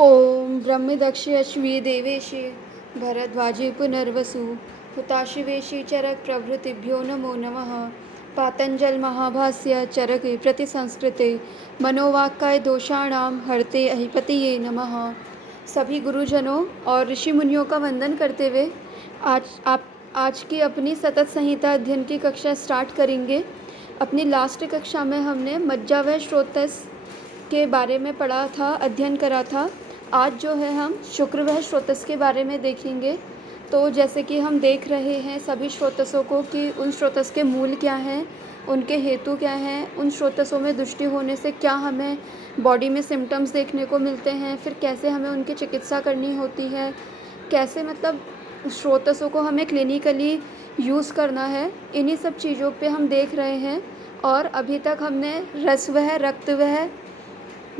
ॐ ब्रह्मदक्षयश्वी देवेशे भरद्वाजे पुनर्वसु हुताशिवेशे चरक प्रभृतिभ्यो नमो नमः। पातंजल महाभाष्य चरके प्रतिसंस्कृते मनोवाक्काय दोषाणां हरते अहिपतये नमः। सभी गुरुजनों और ऋषि मुनियों का वंदन करते हुए आज की अपनी सतत संहिता अध्ययन की कक्षा स्टार्ट करेंगे। अपनी लास्ट कक्षा में हमने मज्जा व श्रोत्रस के बारे में पढ़ा था, अध्ययन करा था। आज जो है हम शुक्र व श्रोत्रस के बारे में देखेंगे। तो जैसे कि हम देख रहे हैं सभी श्रोत्रसों को कि उन श्रोत्रस के मूल क्या हैं, उनके हेतु क्या हैं, उन श्रोत्रसों में दृष्टि होने से क्या हमें बॉडी में सिम्टम्स देखने को मिलते हैं, फिर कैसे हमें उनकी चिकित्सा करनी होती है, कैसे मतलब श्रोत्रसों को हमें क्लिनिकली यूज़ करना है। इन्हीं सब चीज़ों पे हम देख रहे हैं। और अभी तक हमने रस वह, रक्त वह,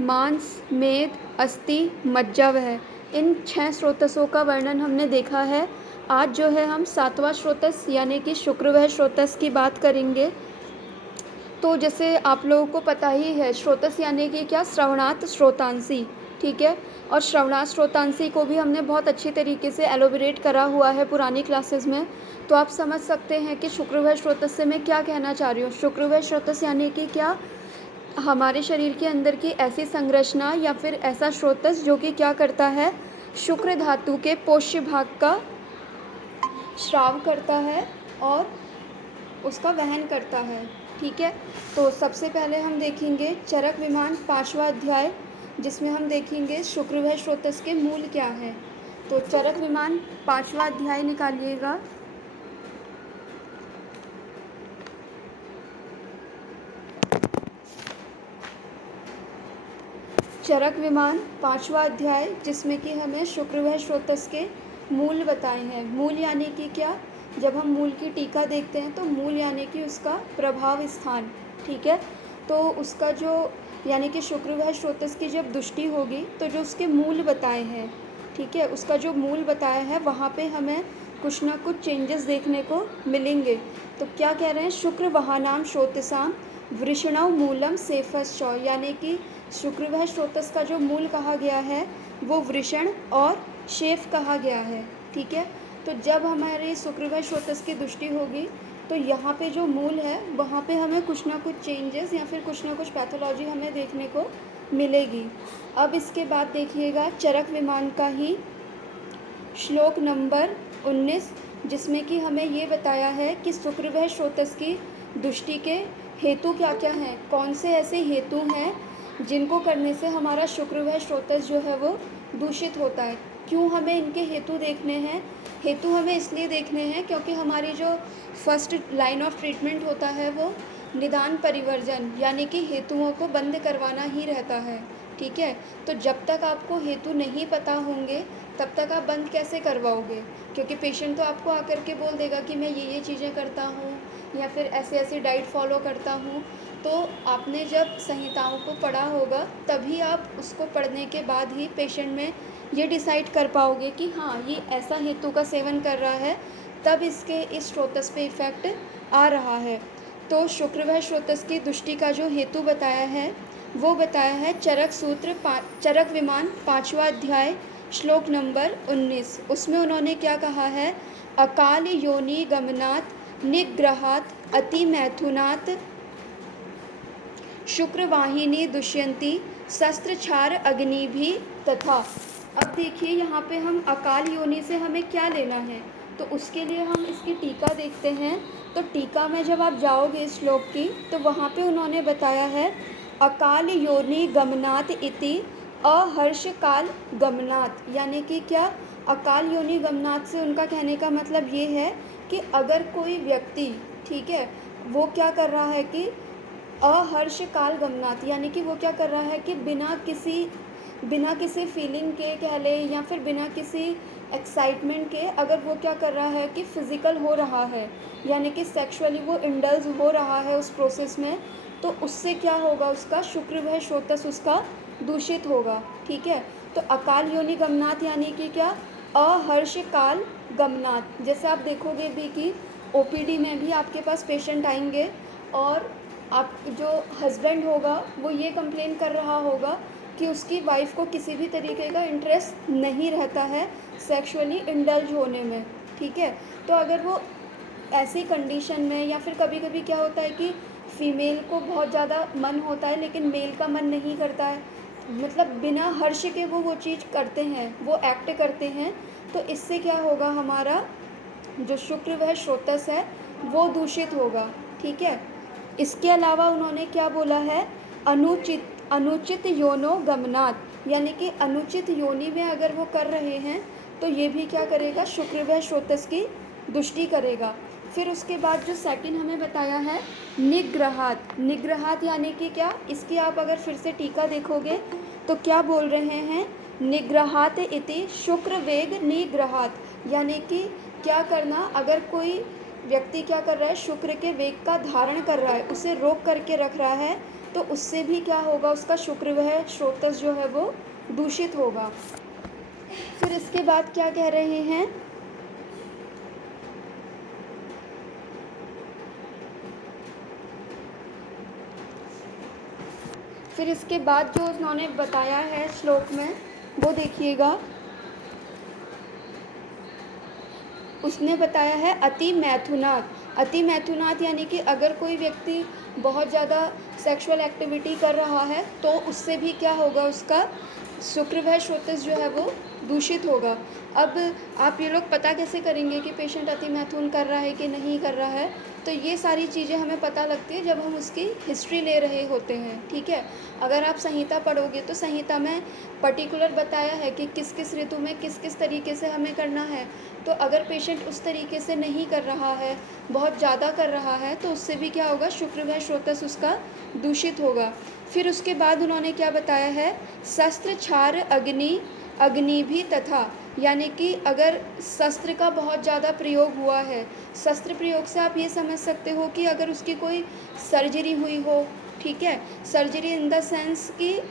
मांस, मेद, अस्थि, मज्जा वह, इन 6 स्रोतसों का वर्णन हमने देखा है। आज जो है हम 7वां स्रोतस यानी कि शुक्र वह स्रोतस की बात करेंगे। तो जैसे आप लोगों को पता ही है, स्रोतस यानी कि क्या, श्रवणात् श्रोतांसी, ठीक है। और श्रवणात् श्रोतांसी को भी हमने बहुत अच्छी तरीके से एलोबरेट करा हुआ है पुरानी क्लासेस में। तो आप समझ सकते हैं कि शुक्र वह स्रोतस से मैं क्या कहना चाह रही हूँ। शुक्र वह स्रोतस यानी कि क्या, हमारे शरीर के अंदर की ऐसी संरचना या फिर ऐसा स्रोतस जो कि क्या करता है, शुक्र धातु के पोष्य भाग का स्राव करता है और उसका वहन करता है, ठीक है। तो सबसे पहले हम देखेंगे चरक विमान 5वां अध्याय, जिसमें हम देखेंगे शुक्र वह स्रोतस के मूल क्या है। तो चरक विमान 5वां अध्याय निकालिएगा। चरक विमान 5वां अध्याय, जिसमें कि हमें शुक्र वह स्रोतस के मूल बताए हैं। मूल यानी कि क्या, जब हम मूल की टीका देखते हैं तो मूल यानी कि उसका प्रभाव स्थान, ठीक है। तो उसका जो यानी कि शुक्र वह स्रोतस की जब दृष्टि होगी तो जो उसके मूल बताए हैं, ठीक है, उसका जो मूल बताया है वहाँ पे हमें कुछ ना कुछ चेंजेस देखने को मिलेंगे। तो क्या कह रहे हैं, शुक्र वहानाम श्रोतसाम वृषणव मूलम सेफश्च, यानी कि शुक्र वह स्रोतस का जो मूल कहा गया है वो वृषण और शेफ कहा गया है, ठीक है। तो जब हमारे शुक्र वह स्रोतस की दृष्टि होगी तो यहाँ पे जो मूल है वहाँ पे हमें कुछ ना कुछ चेंजेस या फिर कुछ ना कुछ पैथोलॉजी हमें देखने को मिलेगी। अब इसके बाद देखिएगा चरक विमान का ही श्लोक नंबर 19, जिसमें कि हमें ये बताया है कि शुक्र वह स्रोतस की दृष्टि के हेतु क्या क्या हैं, कौन से ऐसे हेतु हैं जिनको करने से हमारा शुक्र वह स्रोतस जो है वो दूषित होता है। क्यों हमें इनके हेतु देखने हैं, हेतु हमें इसलिए देखने हैं क्योंकि हमारी जो फर्स्ट लाइन ऑफ ट्रीटमेंट होता है वो निदान परिवर्जन यानी कि हेतुओं को बंद करवाना ही रहता है, ठीक है। तो जब तक आपको हेतु नहीं पता होंगे तब तक आप बंद कैसे करवाओगे, क्योंकि पेशेंट तो आपको आकर के बोल देगा कि मैं ये चीज़ें करता हूँ या फिर ऐसे ऐसे डाइट फॉलो करता हूँ। तो आपने जब संहिताओं को पढ़ा होगा तभी आप उसको पढ़ने के बाद ही पेशेंट में ये डिसाइड कर पाओगे कि हाँ ये ऐसा हेतु का सेवन कर रहा है, तब इसके इस स्रोतस पे इफ़ेक्ट आ रहा है। तो शुक्र वह स्रोतस की दृष्टि का जो हेतु बताया है वो बताया है चरक सूत्र चरक विमान 5वां अध्याय श्लोक नंबर 19। उसमें उन्होंने क्या कहा है, अकाल योनि गमनात् निग्रहात् अति मैथुनात् शुक्रवाहिनी दुष्यंती शस्त्रछार अग्नि भी तथा। अब देखिए यहाँ पे हम अकाल योनि से हमें क्या लेना है, तो उसके लिए हम इसकी टीका देखते हैं। तो टीका में जब आप जाओगे इस श्लोक की तो वहाँ पे उन्होंने बताया है अकाल योनि गमनात् इति अहर्ष काल गमनात्, यानी कि क्या, अकाल योनि गमनात् से उनका कहने का मतलब ये है कि अगर कोई व्यक्ति, ठीक है, वो क्या कर रहा है कि अहर्ष काल गमनात्, यानी कि वो क्या कर रहा है कि बिना किसी फीलिंग के कह ले या फिर बिना किसी एक्साइटमेंट के अगर वो क्या कर रहा है कि फिज़िकल हो रहा है यानी कि सेक्सुअली वो इंडल्ज हो रहा है उस प्रोसेस में, तो उससे क्या होगा, उसका शुक्र वह स्रोतस उसका दूषित होगा, ठीक है। तो अकाल योनि गमनात् यानी कि क्या, अहर्ष काल गमनात्। जैसे आप देखोगे भी कि ओपीडी में भी आपके पास पेशेंट आएंगे और आप जो हस्बैंड होगा वो ये कंप्लेन कर रहा होगा कि उसकी वाइफ को किसी भी तरीके का इंटरेस्ट नहीं रहता है सेक्सुअली इंडल्ज होने में, ठीक है। तो अगर वो ऐसी कंडीशन में, या फिर कभी कभी क्या होता है कि फ़ीमेल को बहुत ज़्यादा मन होता है लेकिन मेल का मन नहीं करता है, मतलब बिना हर्ष के वो चीज़ करते हैं, वो एक्ट करते हैं, तो इससे क्या होगा, हमारा जो शुक्र वह स्रोतस है वो दूषित होगा, ठीक है। इसके अलावा उन्होंने क्या बोला है, अनुचित योनो गमनात, यानी कि अनुचित योनि में अगर वो कर रहे हैं तो ये भी क्या करेगा, शुक्र वह स्रोतस की दुष्टि करेगा। फिर उसके बाद जो सेकंड हमें बताया है निग्रहात यानी कि क्या, इसकी आप अगर फिर से टीका देखोगे तो क्या बोल रहे हैं, निग्रहात इति शुक्र वेग निग्रहात, यानी कि क्या करना, अगर कोई व्यक्ति क्या कर रहा है, शुक्र के वेग का धारण कर रहा है, उसे रोक करके रख रहा है, तो उससे भी क्या होगा, उसका शुक्र वह स्रोतस जो है वो दूषित होगा। फिर इसके बाद क्या कह रहे हैं, फिर इसके बाद जो उन्होंने बताया है श्लोक में वो देखिएगा, उसने बताया है अति मैथुनात यानी कि अगर कोई व्यक्ति बहुत ज़्यादा सेक्सुअल एक्टिविटी कर रहा है तो उससे भी क्या होगा, उसका शुक्र वह स्रोतस जो है वो दूषित होगा। अब आप ये लोग पता कैसे करेंगे कि पेशेंट अति मैथुन कर रहा है कि नहीं कर रहा है, तो ये सारी चीज़ें हमें पता लगती है जब हम उसकी हिस्ट्री ले रहे होते हैं, ठीक है। अगर आप संहिता पढ़ोगे तो संहिता में पर्टिकुलर बताया है कि किस किस ऋतु में किस किस तरीके से हमें करना है। तो अगर पेशेंट उस तरीके से नहीं कर रहा है, बहुत ज़्यादा कर रहा है, तो उससे भी क्या होगा, शुक्र वह स्रोतस उसका दूषित होगा। फिर उसके बाद उन्होंने क्या बताया है, शस्त्र क्षार अग्नि भी तथा, यानी कि अगर शस्त्र का बहुत ज़्यादा प्रयोग हुआ है, शस्त्र प्रयोग से आप ये समझ सकते हो कि अगर उसकी कोई सर्जरी हुई हो, ठीक है, सर्जरी इन द सेंस कि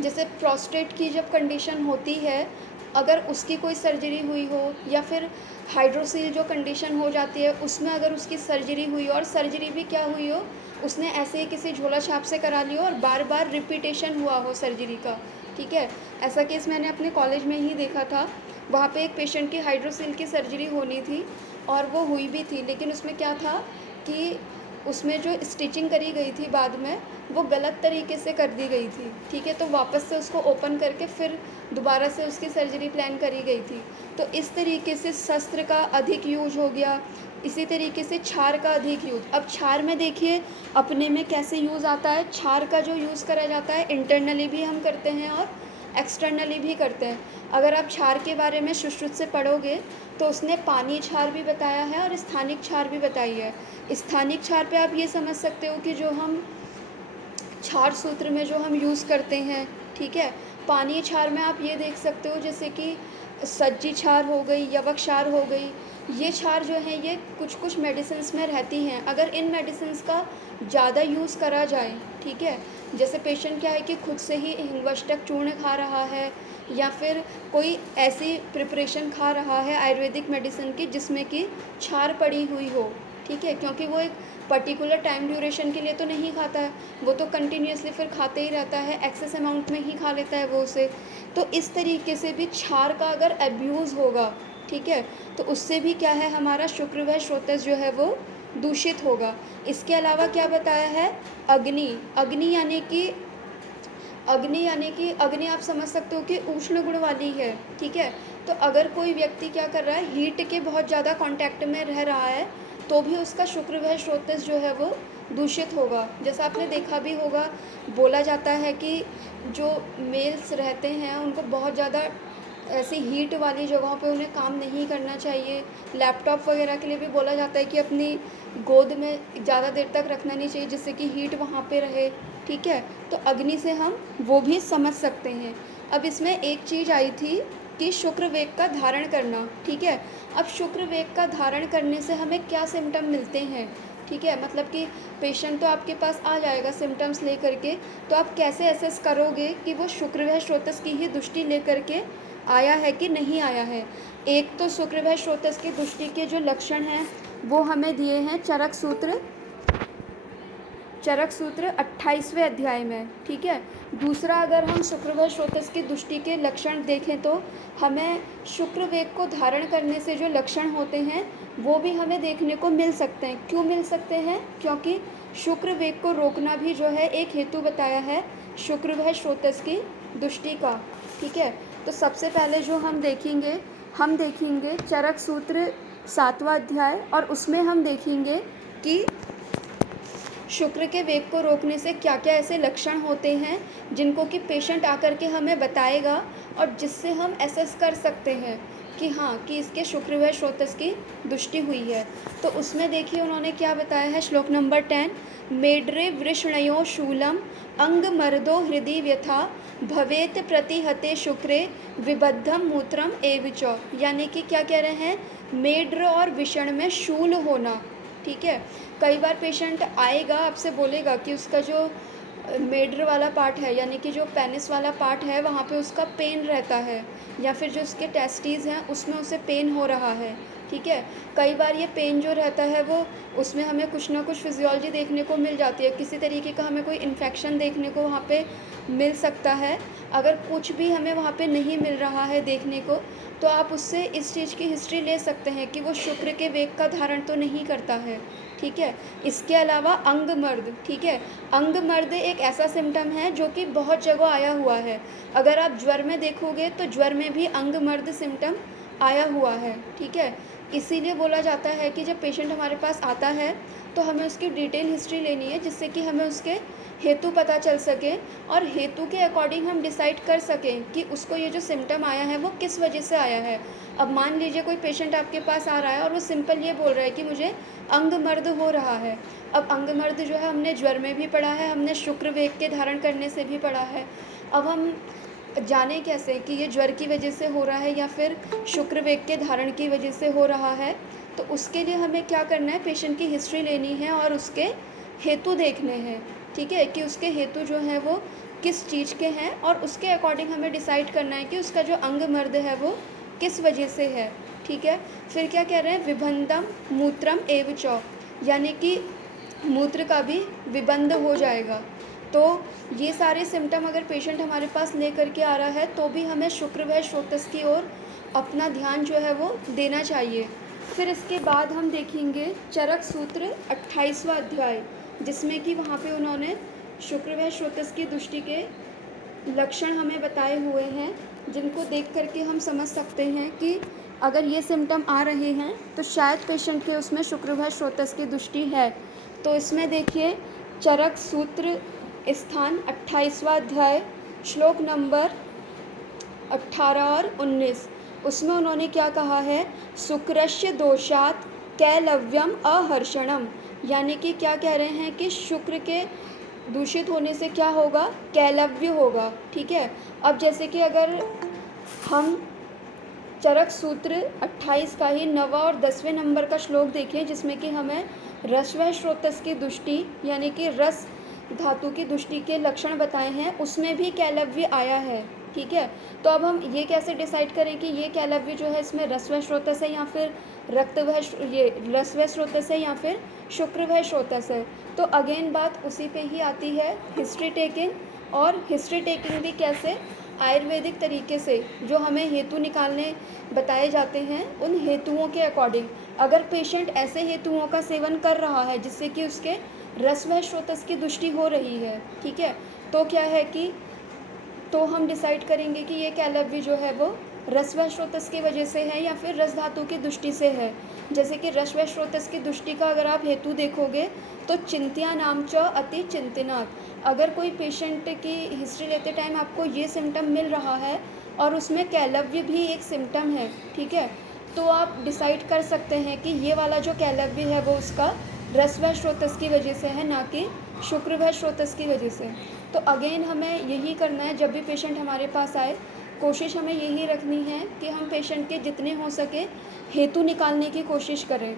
जैसे प्रोस्टेट की जब कंडीशन होती है, अगर उसकी कोई सर्जरी हुई हो, या फिर हाइड्रोसील जो कंडीशन हो जाती है उसमें अगर उसकी सर्जरी हुई और सर्जरी भी क्या हुई हो, उसने ऐसे ही किसी झोला छाप से करा ली हो और बार बार रिपीटेशन हुआ हो सर्जरी का, ठीक है। ऐसा केस मैंने अपने कॉलेज में ही देखा था, वहाँ पे एक पेशेंट की हाइड्रोसील की सर्जरी होनी थी और वो हुई भी थी, लेकिन उसमें क्या था कि उसमें जो स्टिचिंग करी गई थी बाद में वो गलत तरीके से कर दी गई थी, ठीक है। तो वापस से उसको ओपन करके फिर दोबारा से उसकी सर्जरी प्लान करी गई थी। तो इस तरीके से शस्त्र का अधिक यूज हो गया, इसी तरीके से क्षार का अधिक यूज। अब क्षार में देखिए अपने में कैसे यूज़ आता है, क्षार का जो यूज़ करा जाता है इंटरनली भी हम करते हैं और एक्सटर्नली भी करते हैं। अगर आप क्षार के बारे में सुश्रुत से पढ़ोगे तो उसने पानी क्षार भी बताया है और स्थानिक क्षार भी बताई है। स्थानिक क्षार पे आप ये समझ सकते हो कि जो हम क्षार सूत्र में जो हम यूज़ करते हैं, ठीक है। पानी क्षार में आप ये देख सकते हो जैसे कि सज्जी क्षार हो गई, यवक क्षार हो गई, ये क्षार जो है ये कुछ कुछ मेडिसिन्स में रहती हैं। अगर इन मेडिसिन्स का ज़्यादा यूज़ करा जाए, ठीक है, जैसे पेशेंट क्या है कि खुद से ही हिंगवष्टक चूर्ण खा रहा है या फिर कोई ऐसी प्रिपरेशन खा रहा है आयुर्वेदिक मेडिसिन की जिसमें कि क्षार पड़ी हुई हो, ठीक है, क्योंकि वो एक पर्टिकुलर टाइम ड्यूरेशन के लिए तो नहीं खाता है, वो तो कंटिन्यूसली फिर खाते ही रहता है, एक्सेस अमाउंट में ही खा लेता है वो उसे। तो इस तरीके से भी क्षार का अगर अब्यूज़ होगा, ठीक है, तो उससे भी क्या है, हमारा शुक्र व स्रोतस जो है वो दूषित होगा। इसके अलावा क्या बताया है, अग्नि यानी कि अग्नि आप समझ सकते हो कि उष्ण गुण वाली है, ठीक है। तो अगर कोई व्यक्ति क्या कर रहा है, हीट के बहुत ज़्यादा कांटेक्ट में रह रहा है तो भी उसका शुक्र वह स्रोतस जो है वो दूषित होगा। जैसा आपने देखा भी होगा, बोला जाता है कि जो मेल्स रहते हैं उनको बहुत ज़्यादा ऐसी हीट वाली जगहों पे उन्हें काम नहीं करना चाहिए। लैपटॉप वगैरह के लिए भी बोला जाता है कि अपनी गोद में ज़्यादा देर तक रखना नहीं चाहिए जिससे कि हीट वहाँ पे रहे, ठीक है। तो अग्नि से हम वो भी समझ सकते हैं। अब इसमें एक चीज़ आई थी कि शुक्र वेग का धारण करना, ठीक है। अब शुक्र वेग का धारण करने से हमें क्या सिम्टम मिलते हैं, ठीक है, मतलब कि पेशेंट तो आपके पास आ जाएगा सिम्टम्स लेकर के, तो आप कैसे असेस करोगे कि वो शुक्र वह स्रोतस की ही दृष्टि लेकर के आया है कि नहीं आया है। एक तो शुक्र वह स्रोतस की दृष्टि के जो लक्षण हैं वो हमें दिए हैं चरक सूत्र चरक सूत्र 28वें अध्याय में, ठीक है। दूसरा, अगर हम शुक्र व स्रोतस की दृष्टि के लक्षण देखें तो हमें शुक्र वेग को धारण करने से जो लक्षण होते हैं वो भी हमें देखने को मिल सकते हैं। क्यों मिल सकते हैं? क्योंकि शुक्र वेग को रोकना भी जो है एक हेतु बताया है शुक्र व स्रोतस की दृष्टि का, ठीक है। तो सबसे पहले जो हम देखेंगे चरक सूत्र 7वां अध्याय, और उसमें हम देखेंगे कि शुक्र के वेग को रोकने से क्या क्या ऐसे लक्षण होते हैं जिनको कि पेशेंट आकर के हमें बताएगा और जिससे हम एसेस कर सकते हैं कि हाँ कि इसके शुक्र व स्रोतस की दृष्टि हुई है। तो उसमें देखिए उन्होंने क्या बताया है, श्लोक नंबर 10, मेड्रे वृषणयो शूलम अंग मर्दो हृदय व्यथा भवेत प्रतिहते शुक्रे विबद्धम मूत्रम एवच। यानी कि क्या कह रहे हैं, मेड्र और विषण में शूल होना, ठीक है। कई बार पेशेंट आएगा, आपसे बोलेगा कि उसका जो मेड्र वाला पार्ट है यानी कि जो पेनिस वाला पार्ट है वहाँ पे उसका पेन रहता है, या फिर जो उसके टेस्टीज़ हैं उसमें उसे पेन हो रहा है, ठीक है। कई बार ये पेन जो रहता है वो उसमें हमें कुछ ना कुछ फिजियोलॉजी देखने को मिल जाती है, किसी तरीके का हमें कोई इन्फेक्शन देखने को वहाँ पे मिल सकता है। अगर कुछ भी हमें वहाँ पे नहीं मिल रहा है देखने को, तो आप उससे इस चीज़ की हिस्ट्री ले सकते हैं कि वो शुक्र के वेग का धारण तो नहीं करता है, ठीक है। इसके अलावा अंग मर्द, ठीक है, अंग मर्द एक ऐसा सिम्टम है जो कि बहुत जगह आया हुआ है। अगर आप ज्वर में देखोगे तो ज्वर में भी अंग मर्द सिम्टम आया हुआ है, ठीक है। इसीलिए बोला जाता है कि जब पेशेंट हमारे पास आता है तो हमें उसकी डिटेल हिस्ट्री लेनी है, जिससे कि हमें उसके हेतु पता चल सके और हेतु के अकॉर्डिंग हम डिसाइड कर सकें कि उसको ये जो सिम्टम आया है वो किस वजह से आया है। अब मान लीजिए कोई पेशेंट आपके पास आ रहा है और वो सिंपल ये बोल रहा है कि मुझे अंग मर्द हो रहा है। अब अंग मर्द जो है हमने ज्वर में भी पढ़ा है, हमने शुक्र वेग के धारण करने से भी पढ़ा है। अब हम जाने कैसे कि ये ज्वर की वजह से हो रहा है या फिर शुक्र वेग के धारण की वजह से हो रहा है, तो उसके लिए हमें क्या करना है, पेशेंट की हिस्ट्री लेनी है और उसके हेतु देखने हैं, ठीक है, कि उसके हेतु जो हैं वो किस चीज़ के हैं और उसके अकॉर्डिंग हमें डिसाइड करना है कि उसका जो अंग मर्द है वो किस वजह से है, ठीक है। फिर क्या कह रहे हैं, विबंधम मूत्रम एव चौ, यानी कि मूत्र का भी विबंध हो जाएगा। तो ये सारे सिम्टम अगर पेशेंट हमारे पास ले करके आ रहा है तो भी हमें शुक्र व स्रोतस की ओर अपना ध्यान जो है वो देना चाहिए। फिर इसके बाद हम देखेंगे चरक सूत्र 28वां अध्याय, जिसमें कि वहाँ पे उन्होंने शुक्र व स्रोतस की दृष्टि के लक्षण हमें बताए हुए हैं, जिनको देख करके हम समझ सकते हैं कि अगर ये सिम्टम आ रहे हैं तो शायद पेशेंट के उसमें शुक्र व स्रोतस की दृष्टि है। तो इसमें देखिए चरक सूत्र स्थान 28वां अध्याय, श्लोक नंबर 18 और 19, उसमें उन्होंने क्या कहा है, शुक्रस्य दोषात कैलव्यम अहर्षणम, यानी कि क्या कह रहे हैं कि शुक्र के दूषित होने से क्या होगा, कैलव्य होगा, ठीक है। अब जैसे कि अगर हम चरक सूत्र 28 का ही 9वां और 10वें नंबर का श्लोक देखें, जिसमें कि हमें रस व स्रोतस की दृष्टि यानी कि रस धातु की दृष्टि के लक्षण बताए हैं, उसमें भी कैलव्य आया है, ठीक है। तो अब हम ये कैसे डिसाइड करें कि ये कैलव्य जो है इसमें रस व स्रोतस है या फिर ये रस व स्रोतस है या फिर शुक्र व स्रोतस है। तो अगेन बात उसी पे ही आती है, हिस्ट्री टेकिंग। और हिस्ट्री टेकिंग भी कैसे, आयुर्वेदिक तरीके से जो हमें हेतु निकालने बताए जाते हैं, उन हेतुओं के अकॉर्डिंग अगर पेशेंट ऐसे हेतुओं का सेवन कर रहा है जिससे कि उसके रस व स्रोतस की दृष्टि हो रही है, ठीक है, तो क्या है कि तो हम डिसाइड करेंगे कि ये कैलव्य जो है वो रस व स्रोतस की वजह से है या फिर रस धातु की दृष्टि से है। जैसे कि रस व स्रोतस की दृष्टि का अगर आप हेतु देखोगे तो चिंत्या नाम च अति चिंतनात्, अगर कोई पेशेंट की हिस्ट्री लेते टाइम आपको ये सिम्टम मिल रहा है और उसमें कैलव्य भी एक सिम्टम है, ठीक है, तो आप डिसाइड कर सकते हैं कि ये वाला जो कैलव्य है वो उसका रस व स्रोतस की वजह से है, ना कि शुक्र व स्रोतस की वजह से। तो अगेन हमें यही करना है, जब भी पेशेंट हमारे पास आए कोशिश हमें यही रखनी है कि हम पेशेंट के जितने हो सके हेतु निकालने की कोशिश करें।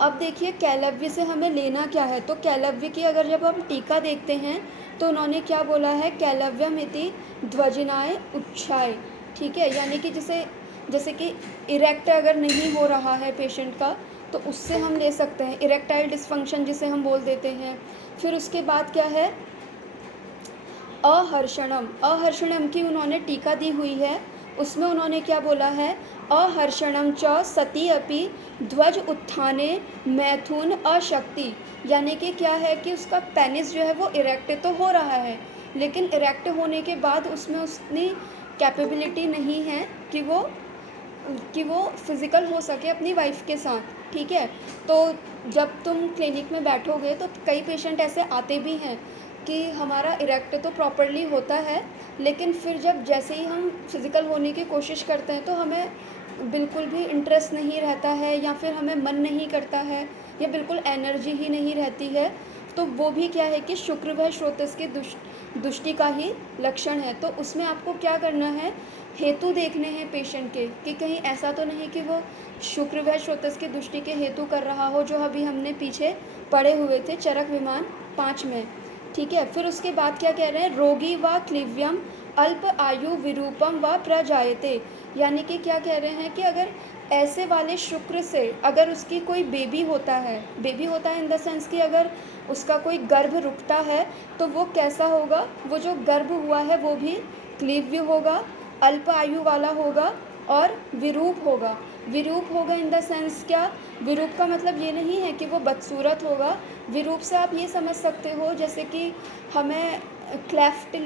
अब देखिए कैलव्य से हमें लेना क्या है, तो कैलव्य की अगर जब हम टीका देखते हैं तो उन्होंने क्या बोला है, कैलव्यम इति ध्वजनाय उच्छाय, ठीक है, यानी कि जैसे कि इरेक्ट अगर नहीं हो रहा है पेशेंट का तो उससे हम ले सकते हैं। इरेक्टाइल डिस्फंक्शन जिसे हम बोल देते हैं। फिर उसके बाद क्या है, अहर्षणम। अहर्षणम की उन्होंने टीका दी हुई है, उसमें उन्होंने क्या बोला है, अहर्षणम च सती अपि ध्वज उत्थाने मैथुन अशक्ति। यानी कि क्या है कि उसका पेनिस जो है वो इरेक्ट तो हो रहा है, लेकिन इरेक्ट होने के बाद उसमें उतनी कैपेबिलिटी नहीं है कि वो फिज़िकल हो सके अपनी वाइफ के साथ, ठीक है। तो जब तुम क्लिनिक में बैठोगे तो कई पेशेंट ऐसे आते भी हैं कि हमारा इरेक्ट तो प्रॉपरली होता है, लेकिन फिर जब जैसे ही हम फिज़िकल होने की कोशिश करते हैं तो हमें बिल्कुल भी इंटरेस्ट नहीं रहता है, या फिर हमें मन नहीं करता है, या बिल्कुल एनर्जी ही नहीं रहती है। तो वो भी क्या है कि शुक्र व स्रोतस के दुष्टि का ही लक्षण है। तो उसमें आपको क्या करना है, हेतु देखने हैं पेशेंट के कि कहीं ऐसा तो नहीं कि वो शुक्र व स्रोतस के दुष्टि के हेतु कर रहा हो, जो अभी हमने पीछे पढ़े हुए थे चरक विमान 5 में, ठीक है। फिर उसके बाद क्या कह रहे हैं, रोगी व क्लीव्यम अल्प आयु विरूपम व प्रजायते। यानी कि क्या कह रहे हैं कि अगर ऐसे वाले शुक्र से अगर उसकी कोई बेबी होता है इन द सेंस कि अगर उसका कोई गर्भ रुकता है तो वो कैसा होगा, वो जो गर्भ हुआ है वो भी क्लीव्य होगा, अल्प आयु वाला होगा और विरूप होगा। विरूप होगा इन द सेंस क्या, विरूप का मतलब ये नहीं है कि वो बदसूरत होगा। विरूप से आप ये समझ सकते हो जैसे कि हमें क्लेफ्ट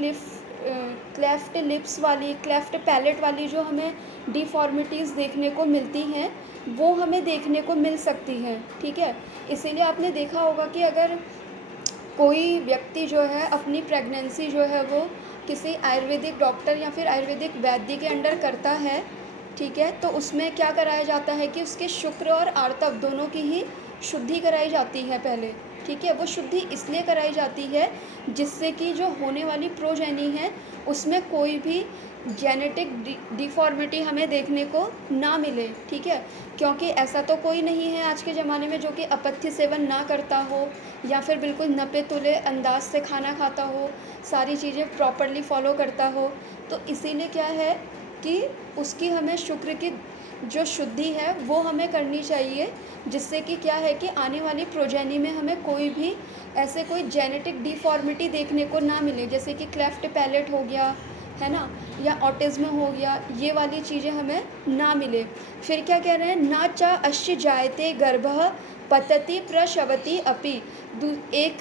लिप्स वाली, क्लेफ्ट पैलेट वाली जो हमें डिफॉर्मिटीज़ देखने को मिलती हैं, वो हमें देखने को मिल सकती हैं, ठीक है। इसीलिए आपने देखा होगा कि अगर कोई व्यक्ति जो है अपनी प्रेगनेंसी जो है वो किसी आयुर्वेदिक डॉक्टर या फिर आयुर्वेदिक वैद्य के अंडर करता है, ठीक है, तो उसमें क्या कराया जाता है कि उसके शुक्र और आर्तव दोनों की ही शुद्धि कराई जाती है पहले, ठीक है। वो शुद्धि इसलिए कराई जाती है जिससे कि जो होने वाली प्रोजेनी है उसमें कोई भी जेनेटिक डिफॉर्मिटी हमें देखने को ना मिले, ठीक है। क्योंकि ऐसा तो कोई नहीं है आज के ज़माने में जो कि अपथ्य सेवन ना करता हो या फिर बिल्कुल नपे तुले अंदाज से खाना खाता हो, सारी चीज़ें प्रॉपरली फॉलो करता हो। तो इसीलिए क्या है कि उसकी हमें शुक्र की जो शुद्धि है वो हमें करनी चाहिए, जिससे कि क्या है कि आने वाली प्रोजेनी में हमें कोई भी ऐसे कोई जेनेटिक डिफॉर्मिटी देखने को ना मिले, जैसे कि क्लेफ्ट पैलेट हो गया, है ना, या ऑटिज्म हो गया, ये वाली चीज़ें हमें ना मिले। फिर क्या कह रहे हैं, ना चा अश्य जायते गर्भः पतति प्रसवति अपि। एक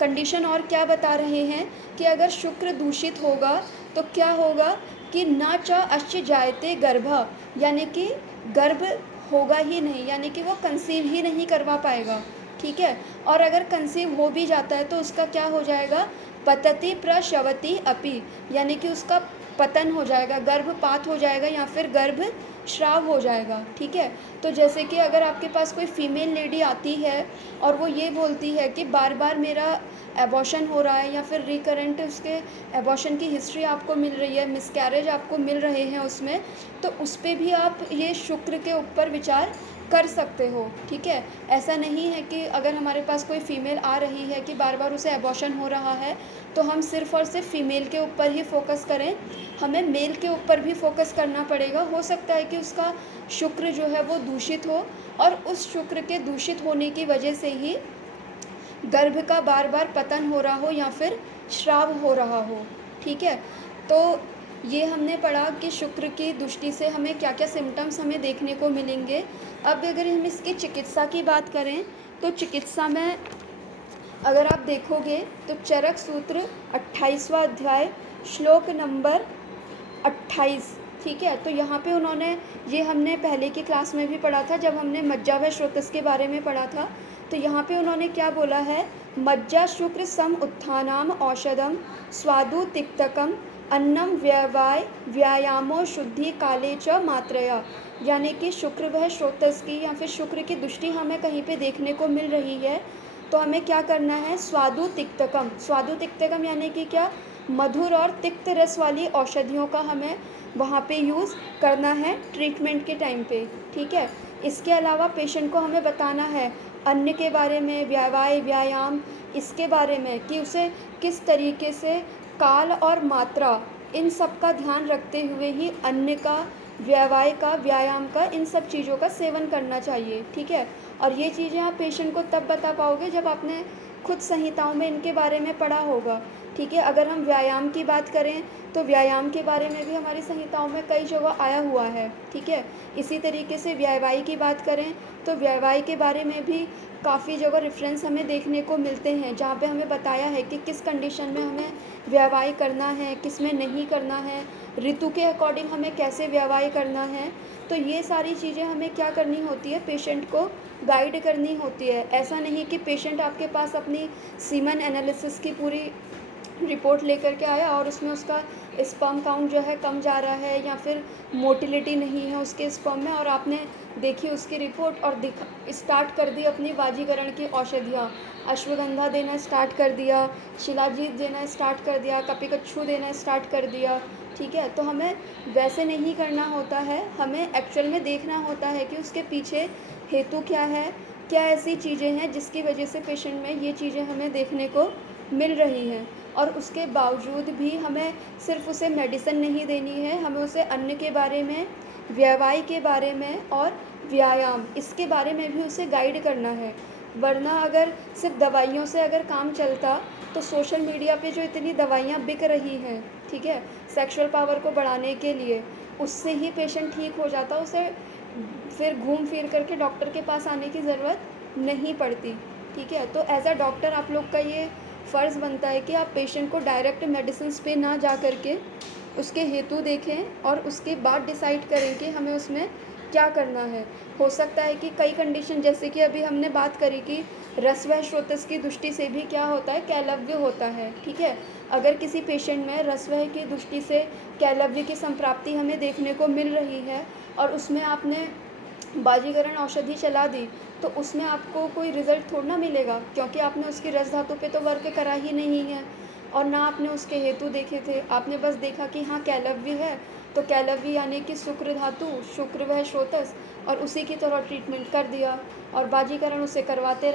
कंडीशन और क्या बता रहे हैं कि अगर शुक्र दूषित होगा तो क्या होगा कि ना च अश्य जायते गर्भ, यानी कि गर्भ होगा ही नहीं, यानी कि वो कंसीव ही नहीं करवा पाएगा, ठीक है। और अगर कंसीव हो भी जाता है तो उसका क्या हो जाएगा, पतति प्रसवति अपि, यानी कि उसका पतन हो जाएगा, गर्भपात हो जाएगा या फिर गर्भ श्राव हो जाएगा, ठीक है। तो जैसे कि अगर आपके पास कोई फीमेल लेडी आती है और वो ये बोलती है कि बार बार मेरा एबॉर्शन हो रहा है, या फिर रिकरेंट उसके एबॉर्शन की हिस्ट्री आपको मिल रही है, मिसकैरेज आपको मिल रहे हैं उसमें, तो उस पर भी आप ये शुक्र के ऊपर विचार कर सकते हो, ठीक है। ऐसा नहीं है कि अगर हमारे पास कोई फ़ीमेल आ रही है कि बार बार उसे एबॉर्शन हो रहा है तो हम सिर्फ़ और सिर्फ फ़ीमेल के ऊपर ही फोकस करें, हमें मेल के ऊपर भी फोकस करना पड़ेगा। हो सकता है कि उसका शुक्र जो है वो दूषित हो और उस शुक्र के दूषित होने की वजह से ही गर्भ का बार बार पतन हो रहा हो या फिर श्राव हो रहा हो, ठीक है। तो ये हमने पढ़ा कि शुक्र की दृष्टि से हमें क्या क्या सिम्टम्स हमें देखने को मिलेंगे। अब अगर हम इसकी चिकित्सा की बात करें तो चिकित्सा में अगर आप देखोगे तो चरक सूत्र 28वां अध्याय श्लोक नंबर 28, ठीक है। तो यहाँ पे उन्होंने, ये हमने पहले की क्लास में भी पढ़ा था जब हमने मज्जा व श्रोतस के बारे में पढ़ा था। तो यहाँ पे उन्होंने क्या बोला है, मज्जा शुक्र सम उत्थानाम औषधम स्वादु तिक्तकम अन्नम व्यवाय व्यायामो शुद्धि काले च मात्रया। यानी कि शुक्र व श्रोतस की या फिर शुक्र की दृष्टि हमें कहीं पे देखने को मिल रही है तो हमें क्या करना है, स्वादु तिक्तकम। स्वादु तिक्तकम यानी कि क्या, मधुर और तिक्त रस वाली औषधियों का हमें वहाँ पे यूज़ करना है ट्रीटमेंट के टाइम पे, ठीक है। इसके अलावा पेशेंट को हमें बताना है अन्न के बारे में, व्यायाम इसके बारे में कि उसे किस तरीके से काल और मात्रा इन सब का ध्यान रखते हुए ही अन्न का व्यायाम का, इन सब चीज़ों का सेवन करना चाहिए, ठीक है। और ये चीज़ें आप पेशेंट को तब बता पाओगे जब आपने खुद संहिताओं में इनके बारे में पढ़ा होगा, ठीक है। अगर हम व्यायाम की बात करें तो व्यायाम के बारे में भी हमारी संहिताओं में कई जगह आया हुआ है, ठीक है। इसी तरीके से व्यायाम की बात करें तो व्यायाम के बारे में भी काफ़ी जगह रेफरेंस हमें देखने को मिलते हैं, जहाँ पे हमें बताया है कि किस कंडीशन में हमें व्यायाम करना है, किस में नहीं करना है, ऋतु के अकॉर्डिंग हमें कैसे व्यायाम करना है। तो ये सारी चीज़ें हमें क्या करनी होती है, पेशेंट को गाइड करनी होती है। ऐसा नहीं कि पेशेंट आपके पास अपनी सीमन एनालिसिस की पूरी रिपोर्ट लेकर के आया और उसमें उसका स्पर्म काउंट जो है कम जा रहा है या फिर मोटिलिटी नहीं है उसके स्पर्म में, और आपने देखी उसकी रिपोर्ट और स्टार्ट कर दी अपनी बाजीकरण की औषधियाँ, अश्वगंधा देना स्टार्ट कर दिया, शिलाजीत देना स्टार्ट कर दिया, कपिकच्छू देना स्टार्ट कर दिया, ठीक है। तो हमें वैसे नहीं करना होता है, हमें एक्चुअल में देखना होता है कि उसके पीछे हेतु क्या है, क्या ऐसी चीज़ें हैं जिसकी वजह से पेशेंट में ये चीज़ें हमें देखने को मिल रही हैं। और उसके बावजूद भी हमें सिर्फ़ उसे मेडिसिन नहीं देनी है, हमें उसे अन्न के बारे में, व्यायाम के बारे में और व्यायाम इसके बारे में भी उसे गाइड करना है। वरना अगर सिर्फ दवाइयों से अगर काम चलता तो सोशल मीडिया पे जो इतनी दवाइयाँ बिक रही हैं, ठीक है, सेक्सुअल पावर को बढ़ाने के लिए, उससे ही पेशेंट ठीक हो जाता, उसे फिर घूम फिर करके डॉक्टर के पास आने की ज़रूरत नहीं पड़ती, ठीक है। तो एज़ अ डॉक्टर आप लोग का ये फ़र्ज़ बनता है कि आप पेशेंट को डायरेक्ट मेडिसिन्स पे ना जा कर के उसके हेतु देखें और उसके बाद डिसाइड करें कि हमें उसमें क्या करना है। हो सकता है कि कई कंडीशन, जैसे कि अभी हमने बात करी कि रसवह स्रोतस की दृष्टि से भी क्या होता है, कैलव्य होता है, ठीक है। अगर किसी पेशेंट में रसवह की दृष्टि से कैलव्य की संप्राप्ति हमें देखने को मिल रही है और उसमें आपने बाजीकरण औषधि चला दी, तो उसमें आपको कोई रिज़ल्ट थोड़ा ना मिलेगा, क्योंकि आपने उसकी रस धातु पे तो वर्क करा ही नहीं है और ना आपने उसके हेतु देखे थे। आपने बस देखा कि हाँ कैलव्य है, तो कैलव्य यानी कि शुक्र धातु, शुक्र वह स्रोतस, और उसी की तरह ट्रीटमेंट कर दिया और बाजीकरण उसे करवाते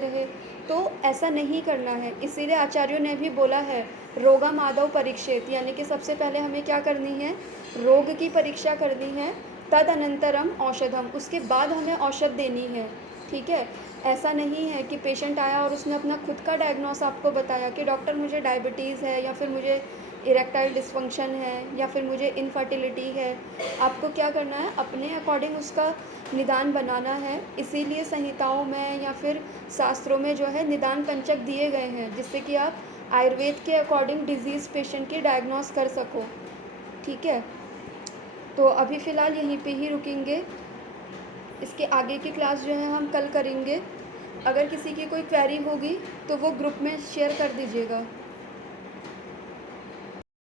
रहे। तो ऐसा नहीं करना है। इसीलिए आचार्यों ने भी बोला है रोगम आदौ परीक्षेत, यानी कि सबसे पहले हमें क्या करनी है, रोग की परीक्षा करनी है, तदनंतरम औषधम, उसके बाद हमें औषध देनी है, ठीक है। ऐसा नहीं है कि पेशेंट आया और उसने अपना खुद का डायग्नोस आपको बताया कि डॉक्टर मुझे डायबिटीज़ है या फिर मुझे इरेक्टाइल डिस्फंक्शन है या फिर मुझे इनफर्टिलिटी है। आपको क्या करना है, अपने अकॉर्डिंग उसका निदान बनाना है। इसीलिए संहिताओं में या फिर शास्त्रों में जो है निदान पंचक दिए गए हैं, जिससे कि आप आयुर्वेद के अकॉर्डिंग डिजीज़ पेशेंट की डायग्नोस कर सको, ठीक है। तो अभी फ़िलहाल यहीं पे ही रुकेंगे। इसके आगे की क्लास जो है हम कल करेंगे। अगर किसी की कोई क्वेरी होगी तो वो ग्रुप में शेयर कर दीजिएगा।